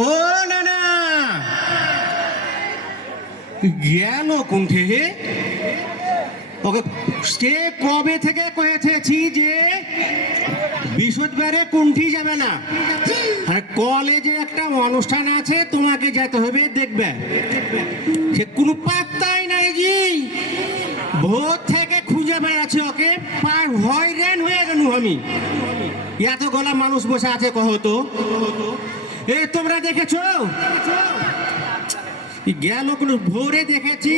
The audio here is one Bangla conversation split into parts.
ও না না গেল কোনঠে হে ওকে সে কবে থেকে কয়েছি যে বৃহস্পতিবারে কুণ্ঠি যাবে না আর কলেজে একটা অনুষ্ঠান আছে তোমাকে যেতে হবে দেখবে সে কোনো পাত্তাই নাই জি ভোর থেকে খুঁজে বেড়াচ্ছে ওকে পার হয়রান হয়ে গেল আমি এত গলা মানুষ বসে আছে কহতো এ তোমরা দেখেছো গেল কোন ভোরে দেখেছি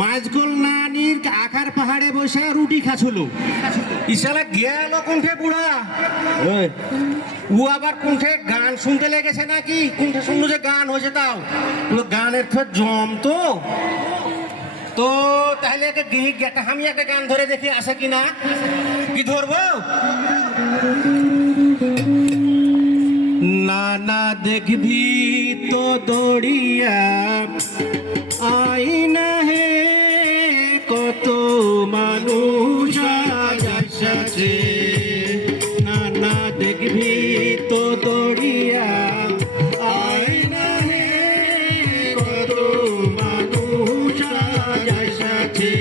মাঝগোল নানির আখার পাহাড়ে বসে রুটি খাচ্ছিল ইশালা গেল কোনঠে বুড়া ও আবার কোনঠে গান শুনতে লেগেছে নাকি কোনঠে শুনলো যে গান হয়েছে তাও গানের তো জম তো তো তাহলে আমি একটা গান ধরে দেখি আসে কিনা কি ধরবো না না দেখবি তো দৌড়িয়া আইনা হে কত মানুষ আছে না না দেখবি তো দৌড়িয়া আইনা হে কত মানুষ আছে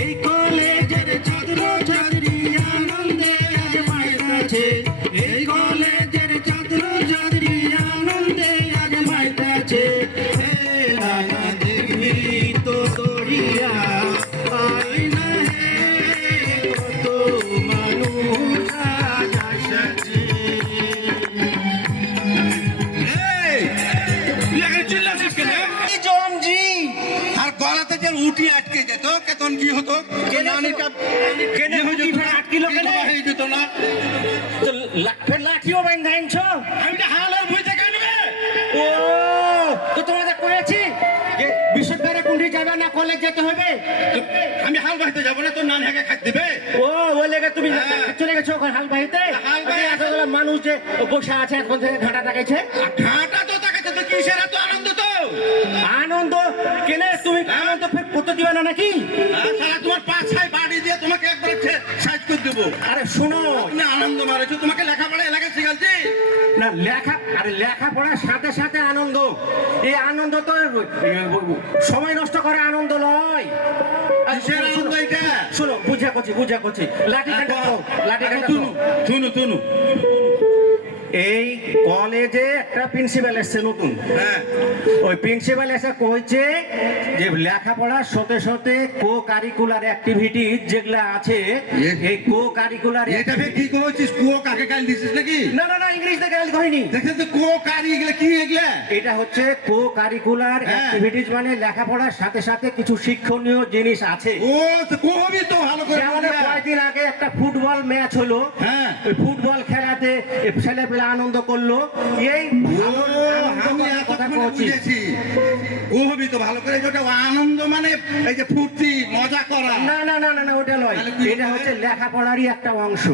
এই কলেজের ছাত্র ছাত্রী আনন্দে আজ মাইতাছে এই কলেজের ছাত্র ছাত্রী আনন্দে আজ মাইতাছে হে রানা দেখবি তো দৌড়িয়া আইনা হে কত মানুষ আজ আসছে গলাতে যে উঠি আটকে যেত কেতন কি হতো আটকিলো কেন হয়ে যেত না ফের লাঠিও বাঁধাইছ আমি তো হালের ভুই থেকে আনবে ও তো তোমাদের কয়েছি যে বৃহস্পতিবারে কুন্ডি যাবে না কলেজ যেতে হবে আমি হাল বাহিতে যাবো না তো নান হেঁকে খাই দিবে ও ওই লেগে তুমি চলে গেছো ওখানে হাল বাহিতে হাল বাহি এতগুলো মানুষ যে বসে আছে এখন থেকে ঘাটা টাকাইছে ঘাটা তো তাকাইছে তো কিসের এত আনন্দ তো আনন্দ কেনে তুমি আনন্দ ফের করতে দিবে না নাকি সারা তোমার পাছায় বাড়ি দিয়ে তোমাকে একবার সাইজ করে দেবো আরে শোনো তুমি আনন্দ মারেছো তোমাকে লেখাপড়া এলাকায় শিখাচ্ছি না লেখাপড়ার সাথে সাথে আনন্দ এই আনন্দ তো সময় নষ্ট করে আনন্দ নয় কিসের আনন্দ এটা শোনো বুঝা করছি লাঠি কাটা শুনু এই কলেজে একটা প্রিন্সিপাল এসছে নতুন হ্যাঁ ওই প্রিন্সিপাল এসে কইছে যে লেখাপড়ার সাথে সাথে কো কারিকুলার অ্যাক্টিভিটি যেগুলা আছে এই কো কারিকুলার এটা কি কইছিস কো কাকে গাল দিছিস নাকি না ইংলিশে গাল কইনি দেখেন তো কো কারি এগুলা কি এগুলা এটা হচ্ছে কো কারিকুলার অ্যাক্টিভিটিজ মানে লেখাপড়ার সাথে সাথে কিছু শিক্ষণীয় জিনিস আছে ও তো কোহবি তো ভালো করে যেমন কয়েকদিন আগে একটা ফুটবল ম্যাচ হলো হ্যাঁ ওই ফুটবল খেলাতে ছেলেপেলে আনন্দ করলো এই আমি কথা বুঝেছি কোহবি তো ভালো করে যেটা আনন্দ মানে এই যে ফুর্তি মজা করা না ওটা নয় এটা হচ্ছে লেখাপড়ারই একটা অংশ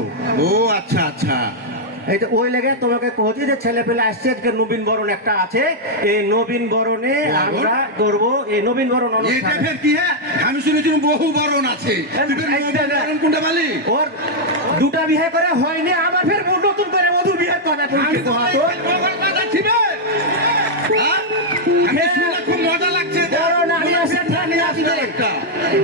ও আচ্ছা এই ওই লেগে তোমাকে কহছি যে ছেলে পেলে আসছে আজকে নবীন বরণ একটা আছে এই নবীন বরণে আমরা করবো এই নবীন বরণ অনুষ্ঠান কি হ্যাঁ আমি শুনেছি বহু বরণ আছে কোনটা বলি ওর দুটা বিয়ে করে হয়নি আবার ফের নতুন করে মধু বিয়ে করে খুব মজা লাগছে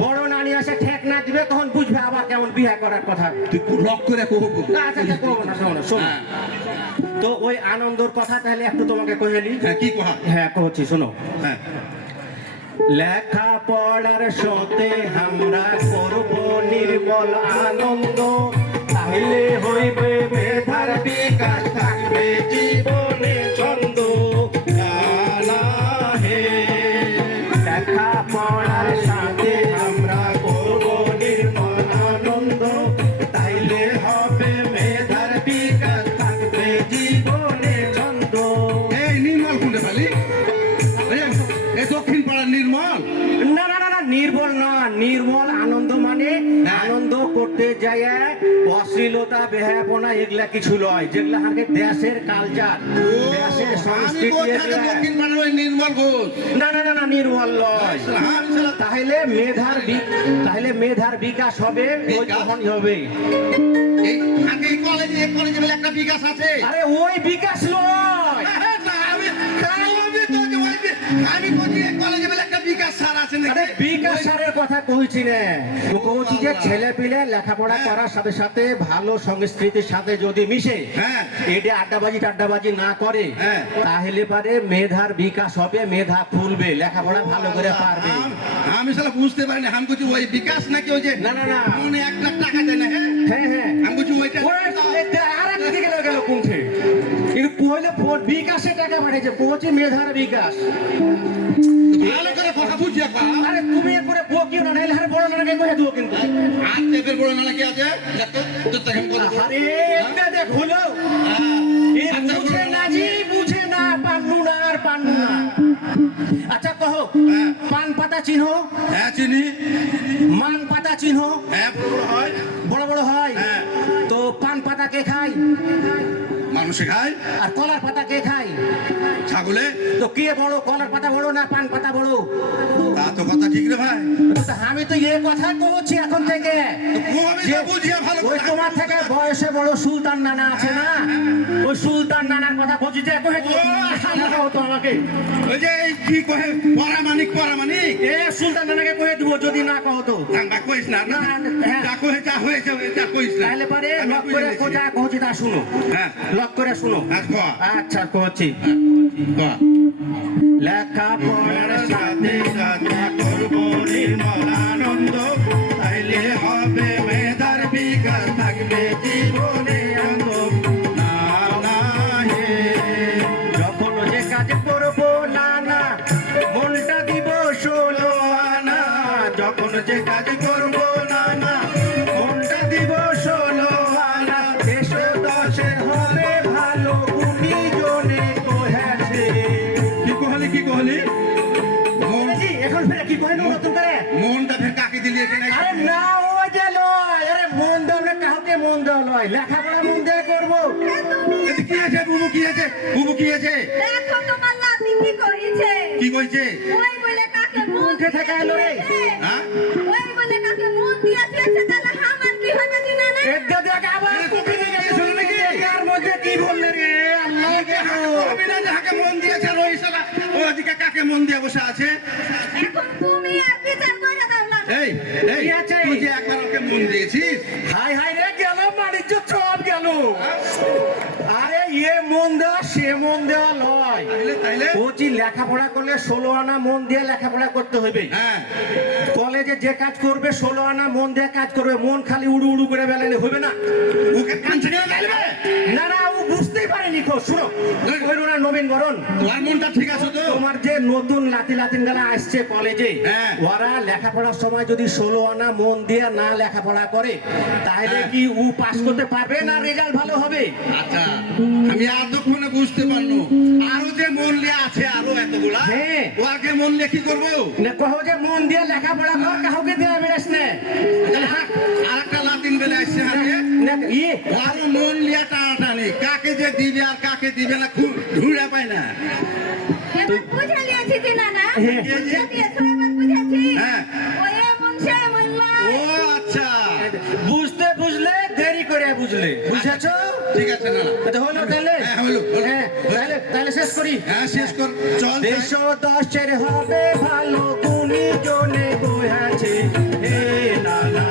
বড় নানি আসে ঠেক না দিবে তখন বুঝবে আবার কেমন বিয়ে করার কথা তুই লক করে করবো আচ্ছা করবো না শোনো তো ওই আনন্দর কথা তাহলে একটু তোমাকে কহেলি হ্যাঁ কি কথা হ্যাঁ কহছি শোনো হ্যাঁ লেখা পড়ার সাথে আমরা করব নির্মল আনন্দ তাহলে হইবে মেধার বিকাশ থাকবে জীবনে ছন্দ লেখা পড়ার সাথে আমরা করব নির্মল আনন্দ তাইলে হবে মেধার বিকাশ থাকবে জীবনে ছন্দ এই নির্মল কোনটা বলি দক্ষিণ পাড়ার নির্মল না নির্মল না নির্মল আনন্দ মানে আনন্দ করতে যায় অশ্লীলতা বেহায়াপনা এগুলা কিছু নয় যেগুলা আমাদের দেশের কালচার দেশের সংস্কৃতি নির্মল ঘোষ না নির্মল নয় তাহলে মেধার বিকাশ হবে ওই তখনই হবে এই কলেজে একটা বিকাশ আছে আরে ওই বিকাশ নয় আরে বিকাশ স্যারের কথা কইছি না, তো কইছি যে ছেলে পিলে লেখাপড়া করার সাথে সাথে ভালো সংস্কৃতির সাথে যদি মিশে, হ্যাঁ। এটা আড্ডাবাজি না করে, হ্যাঁ। তাহলে পারে মেধার বিকাশ হবে, মেধা খুলবে, লেখাপড়া ভালো করে পারবে। আমি সালা বুঝতে পারিনি, আমি কিছু ওই বিকাশ নাকি ওই যে না। মনে 1 লাখ টাকা দেয় না, হ্যাঁ আমি কিছু ওইটা আরেক দিকে গেল কোনঠে, কিন্তু পহলে বিকাশে টাকা পাঠিয়েছে, পৌঁছে মেধার বিকাশ। ভালো করে কথা বুঝিয়ে পা। আরে তুমি এরপরে বকিও না, নাইলে আর বড় নানাকে কয়ে দেবো কিন্তু। আর টেপের বড় নালা কি আছে? দেখতো তোর থেকে আমি কথা বলবো। আরে এটা দেখ হলো, এ বুঝে না জি, বুঝে না, পান্নু না আর পান্নু না। আচ্ছা কহো, হ্যাঁ। পান পাতা চিহ্ন, হ্যাঁ চিনি। মান পাতা চিহ্ন হ্যাঁ বড় হয়। বড় হয়, হ্যাঁ। তো পান পাতা কে খায় মানুষে খায়, আর কলার পাতা কে খায়? ছাগলে। তো কে বড়, কলার পাতা বড় না পান পাতা বড়? তা তো কথা ঠিক রে ভাই। তো আমি তো এই কথা কইছি এখন থেকে, ও আমি যে তো বুঝিয়ে ভালো ওই করে। তোমার থেকে বয়সে বড় সুলতান নানা আছে না, ওই সুলতান নানার কথা বলছি যে কহে তো দেখাও তো আমাকে, ওই যে এই কি কহে পরামানিক। এ সুলতান নানাকে কহে দিব যদি না কहो তো। তা কইস না। না, হ্যাঁ। যা কহে যা হয়েছে যা কইস না। তাহলে পারে আমি লক বুঝে করে নিয়েছি। কোজা কহছি তা শুনো, হ্যাঁ। লক করে শুনো। আচ্ছা আচ্ছা কহছি, বাহ। লেখা পড়ার সাথে সাথে করবো নির্মল আনন্দ, তাইলে হবে মেধার বিকাশ, থাকবে জীবনে আনন্দ। না না হে। যখন যে কাজ করবো নানা মনটা দিব 16 আনা, যখন যে কাজ করবো না না মনটা দিব 16 আনা, দেশে দশে হবে ভালো, গুণী জনে কহেছে। কি কহলি মন জি, এখন ফের কি কহেন নতুন করে? মনটা ফের কাকে দিলি এখানে? আরে না ওই যে লয়, আরে মন দাও না, কাউকে মন দাও লয়, লেখাপড়া মন দিয়ে করবো। এতে কি আছে বুবু, কি আছে বুবু, কি আছে? দেখো তোমার নাতি কি করেছে। কি কইছে? ওই বলে কাকে মন উঠে থেকে এলো রে। হ্যাঁ ওই বলে কাকে মন দিয়েছে, তাহলে আমার কি হবে দিনা না? একদা দেখ আবার কুপি দিকে চলে নাকি, এর মধ্যে কি বললে রে আল্লাহ কেন? আমি না যাকে মন দিয়েছে ওই শালা ওদিকে কাকে মন দিয়ে বসে আছে? এখন তুমি আর বিচার করে দাও না। এই এই কি আছে? তুই যে একবার ওকে মন দিয়েছিস, হাই হাই রে গেল, বাণিজ্য সব গেল। আরে এ মন দেওয়া সে মন দেওয়া লয়, তাইলে বলছি লেখাপড়া করলে 16 আনা মন দিয়ে লেখাপড়া করতে হবে। হ্যাঁ কলেজে যে কাজ করবে 16 আনা মন দিয়ে কাজ করবে, মন খালি উড়ু উড়ু করে বেলালে হবে না। ওকে কান থেকে গাইবে। না না, ও বুঝতেই পারেনি। খো শুনো, কইরো না নবীন বরণ, তোর মনটা ঠিক আছে তো? তোমার যে নতুন লাতিন গালা আসছে কলেজে, হ্যাঁ। ওরা লেখাপড়ার সময় যদি 16 আনা মন দিয়ে না লেখাপড়া করে, তাহলে হ্যাঁ। কি ও পাস করতে পারবে না রেজাল্ট ভালো হবে? আচ্ছা আমি এতক্ষণে বুঝতে পারলো, আরো যে মন লিয়ে আছে আরো এতগুলা, হ্যাঁ। ও আগে মন লিয়ে কি করবো? না কহো যে মন দিয়ে লেখাপড়া কর, কাউকে দেয়া বেরাস না। আর একটা লাতিন বেলে আসছে হাতে, না, ই আরো মন লিয়া টানাটানি, কাকে যে দিবে আর কাকে দিবে না ঢুঁড়া পায় না। এবার বুঝে লিয়েছি দিনা না। হ্যাঁ। বুঝে দিয়েছো, এবার বুঝেছি। হ্যাঁ। ওই এমন সে এমন ও লয়। আচ্ছা বুঝতে বুঝলে দেরি করে বুঝলে, বুঝেছো? ঠিক আছে না এটা হলো তাহলে? হ্যাঁ, হলো। হ্যাঁ, তাহলে শেষ করি। হ্যাঁ শেষ কর চল দেশ দশের হবে ভালো, গুণী জনে বইছে হে লালা।